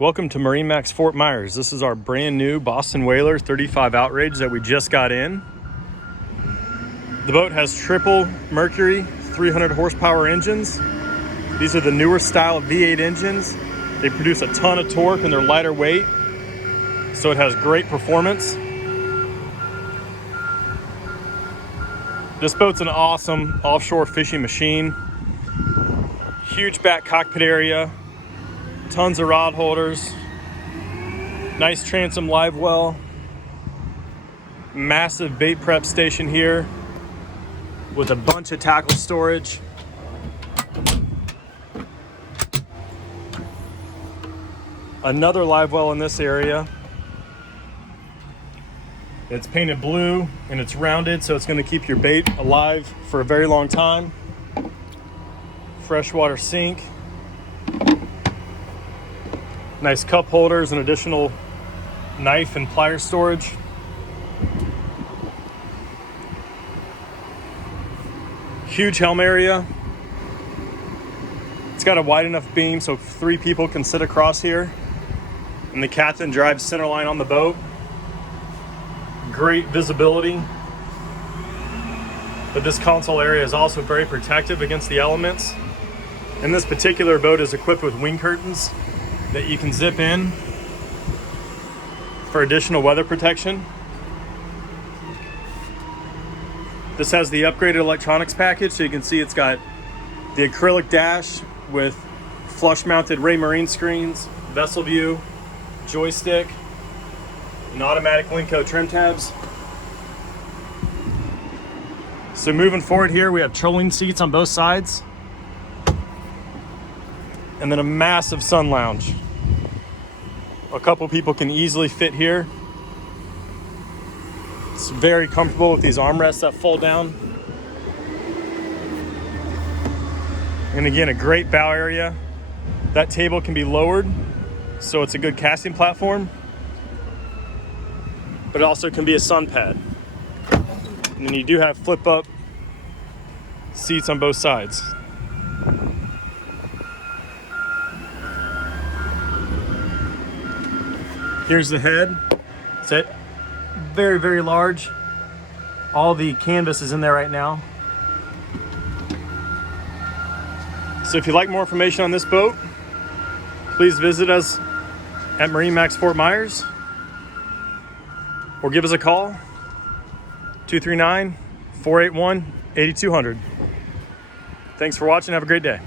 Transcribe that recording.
Welcome to MarineMax Fort Myers. This is our brand new Boston Whaler 35 Outrage that we just got in. The boat has triple Mercury 300 horsepower engines. These are the newer style V8 engines. They produce a ton of torque and they're lighter weight, so it has great performance. This boat's an awesome offshore fishing machine. Huge back cockpit area, tons of rod holders, nice transom live well, massive bait prep station here with a bunch of tackle storage. Another live well in this area. It's painted blue and it's rounded, so it's going to keep your bait alive for a very long time. Freshwater sink. Nice cup holders and additional knife and plier storage. Huge helm area. It's got a wide enough beam so 3 people can sit across here. And the captain drives center line on the boat. Great visibility. But this console area is also very protective against the elements. And this particular boat is equipped with wing curtains that you can zip in for additional weather protection. This has the upgraded electronics package, so you can see it's got the acrylic dash with flush mounted Raymarine screens, vessel view, joystick, and automatic Linko trim tabs. So moving forward here, we have trolling seats on both sides, and then a massive sun lounge. A couple people can easily fit here. It's very comfortable with these armrests that fold down. And again, a great bow area. That table can be lowered, so it's a good casting platform, but it also can be a sun pad. And then you do have flip up seats on both sides. Here's the head. It's very, very large. All the canvas is in there right now. So if you'd like more information on this boat, please visit us at MarineMax Fort Myers or give us a call, 239-481-8200. Thanks for watching. Have a great day.